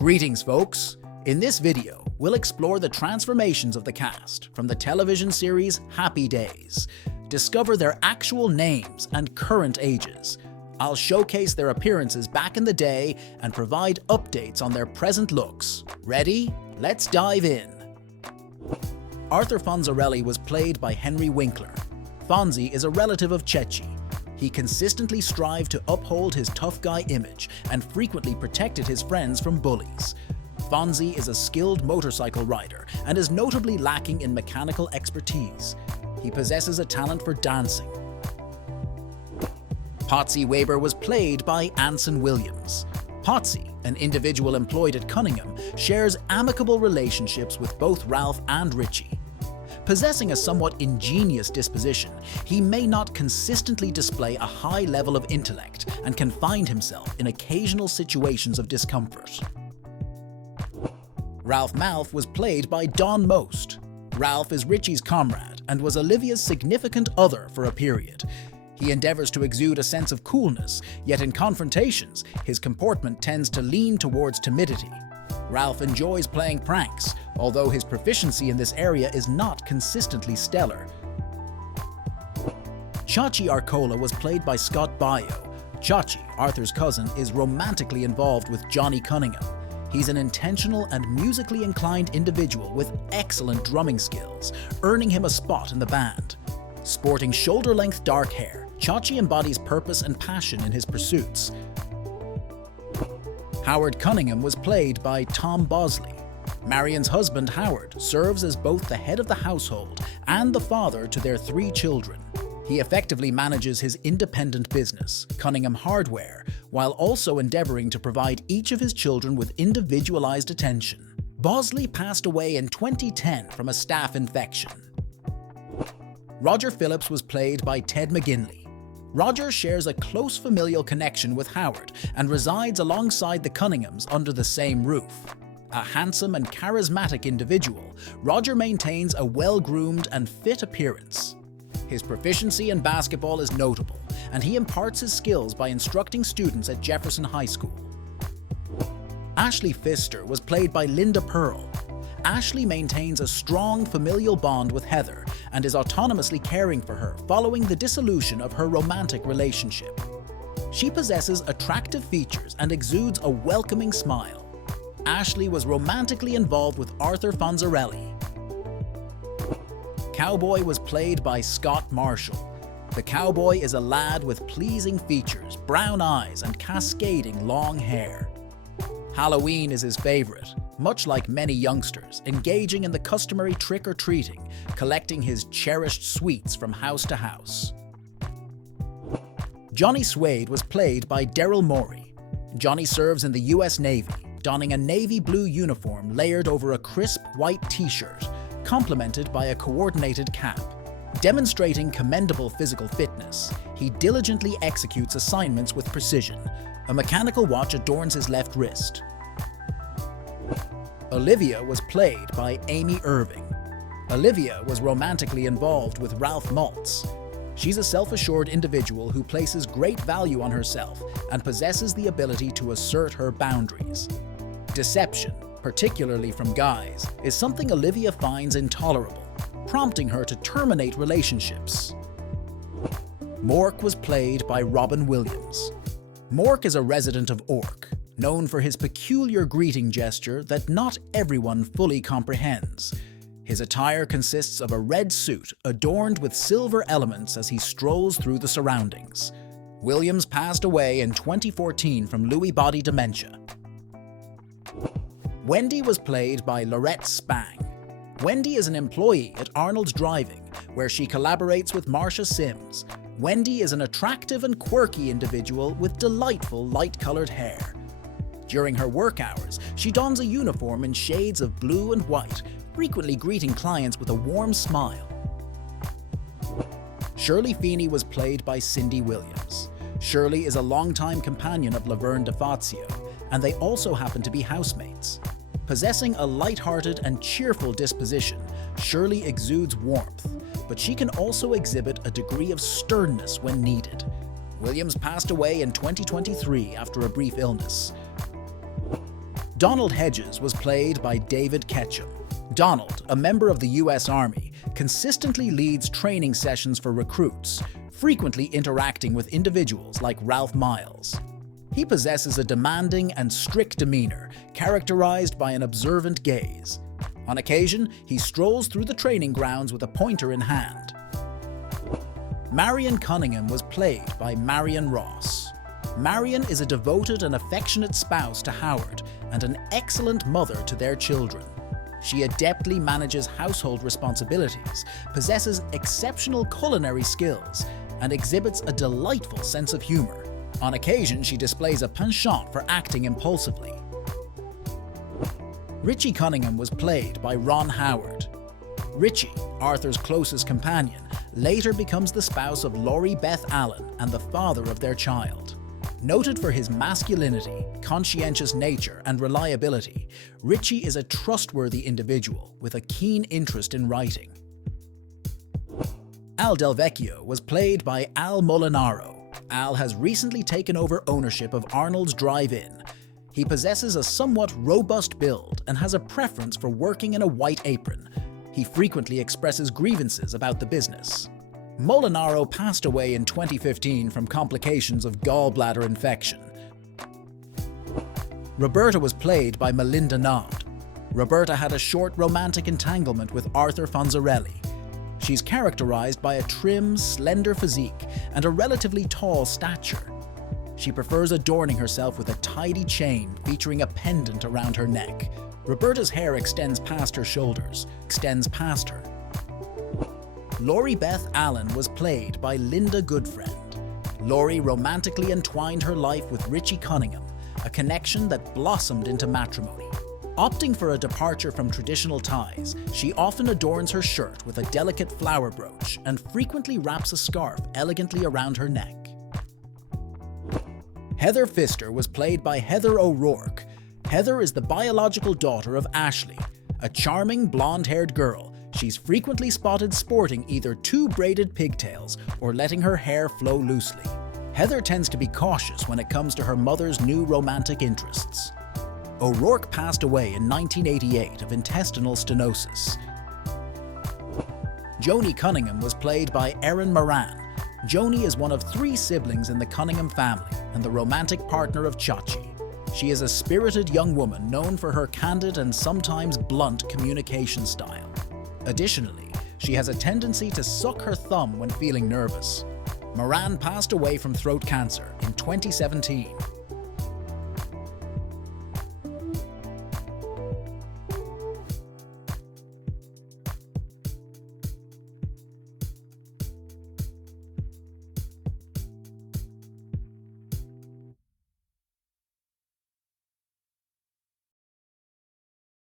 Greetings, folks! In this video, we'll explore the transformations of the cast from the television series Happy Days. Discover their actual names and current ages. I'll showcase their appearances back in the day and provide updates on their present looks. Ready? Let's dive in. Arthur Fonzarelli was played by Henry Winkler. Fonzi is a relative of Cecchi. He consistently strived to uphold his tough guy image and frequently protected his friends from bullies. Fonzi is a skilled motorcycle rider and is notably lacking in mechanical expertise. He possesses a talent for dancing. Potsy Weber was played by Anson Williams. Potsy, an individual employed at Cunningham, shares amicable relationships with both Ralph and Richie. Possessing a somewhat ingenious disposition, he may not consistently display a high level of intellect and can find himself in occasional situations of discomfort. Ralph Malph was played by Don Most. Ralph is Richie's comrade and was Olivia's significant other for a period. He endeavors to exude a sense of coolness, yet in confrontations, his comportment tends to lean towards timidity. Ralph enjoys playing pranks, although his proficiency in this area is not consistently stellar. Chachi Arcola was played by Scott Baio. Chachi, Arthur's cousin, is romantically involved with Joanie Cunningham. He's an intentional and musically inclined individual with excellent drumming skills, earning him a spot in the band. Sporting shoulder-length dark hair, Chachi embodies purpose and passion in his pursuits. Howard Cunningham was played by Tom Bosley. Marian's husband, Howard, serves as both the head of the household and the father to their 3 children. He effectively manages his independent business, Cunningham Hardware, while also endeavoring to provide each of his children with individualized attention. Bosley passed away in 2010 from a staph infection. Roger Phillips was played by Ted McGinley. Roger shares a close familial connection with Howard and resides alongside the Cunninghams under the same roof. A handsome and charismatic individual, Roger maintains a well-groomed and fit appearance. His proficiency in basketball is notable, and he imparts his skills by instructing students at Jefferson High School. Ashley Pfister was played by Linda Pearl. Ashley maintains a strong familial bond with Heather and is autonomously caring for her following the dissolution of her romantic relationship. She possesses attractive features and exudes a welcoming smile. Ashley was romantically involved with Arthur Fonzarelli. Cowboy was played by Scott Marshall. The cowboy is a lad with pleasing features, brown eyes, and cascading long hair. Halloween is his favorite, much like many youngsters, engaging in the customary trick-or-treating, collecting his cherished sweets from house to house. Johnny Suede was played by Darl Mory. Johnny serves in the U.S. Navy, donning a navy blue uniform layered over a crisp white t-shirt, complemented by a coordinated cap. Demonstrating commendable physical fitness, he diligently executes assignments with precision. A mechanical watch adorns his left wrist. Olivia was played by Amy Irving. Olivia was romantically involved with Ralph Maltz. She's a self-assured individual who places great value on herself and possesses the ability to assert her boundaries. Deception, particularly from guys, is something Olivia finds intolerable, prompting her to terminate relationships. Mork was played by Robin Williams. Mork is a resident of Ork, known for his peculiar greeting gesture that not everyone fully comprehends. His attire consists of a red suit adorned with silver elements as he strolls through the surroundings. Williams passed away in 2014 from Lewy body dementia. Wendy was played by Lorett Spang. Wendy is an employee at Arnold's Driving, where she collaborates with Marcia Sims. Wendy is an attractive and quirky individual with delightful light-colored hair. During her work hours, she dons a uniform in shades of blue and white, frequently greeting clients with a warm smile. Shirley Feeney was played by Cindy Williams. Shirley is a longtime companion of Laverne DeFazio, and they also happen to be housemates. Possessing a light-hearted and cheerful disposition, Shirley exudes warmth, but she can also exhibit a degree of sternness when needed. Williams passed away in 2023 after a brief illness. Donald Hedges was played by David Ketchum. Donald, a member of the US Army, consistently leads training sessions for recruits, frequently interacting with individuals like Ralph Miles. He possesses a demanding and strict demeanor, characterized by an observant gaze. On occasion, he strolls through the training grounds with a pointer in hand. Marian Cunningham was played by Marian Ross. Marian is a devoted and affectionate spouse to Howard and an excellent mother to their children. She adeptly manages household responsibilities, possesses exceptional culinary skills, and exhibits a delightful sense of humor. On occasion, she displays a penchant for acting impulsively. Richie Cunningham was played by Ron Howard. Richie, Arthur's closest companion, later becomes the spouse of Lorett Beth Allen and the father of their child. Noted for his masculinity, conscientious nature, and reliability, Richie is a trustworthy individual with a keen interest in writing. Al Del Vecchio was played by Al Molinaro. Al has recently taken over ownership of Arnold's Drive-In. He possesses a somewhat robust build and has a preference for working in a white apron. He frequently expresses grievances about the business. Molinaro passed away in 2015 from complications of gallbladder infection. Roberta was played by Melinda Noon. Roberta had a short romantic entanglement with Arthur Fonzarelli. She's characterized by a trim, slender physique and a relatively tall stature. She prefers adorning herself with a tidy chain featuring a pendant around her neck. Roberta's hair extends past her shoulders, extends past her. Lorett Beth Allen was played by Linda Goodfriend. Lori romantically entwined her life with Richie Cunningham, a connection that blossomed into matrimony. Opting for a departure from traditional ties, she often adorns her shirt with a delicate flower brooch and frequently wraps a scarf elegantly around her neck. Heather Pfister was played by Heather O'Rourke. Heather is the biological daughter of Ashley, a charming blonde-haired girl. She's frequently spotted sporting either two braided pigtails or letting her hair flow loosely. Heather tends to be cautious when it comes to her mother's new romantic interests. O'Rourke passed away in 1988 of intestinal stenosis. Joanie Cunningham was played by Erin Moran. Joanie is one of 3 siblings in the Cunningham family and the romantic partner of Chachi. She is a spirited young woman known for her candid and sometimes blunt communication style. Additionally, she has a tendency to suck her thumb when feeling nervous. Moran passed away from throat cancer in 2017.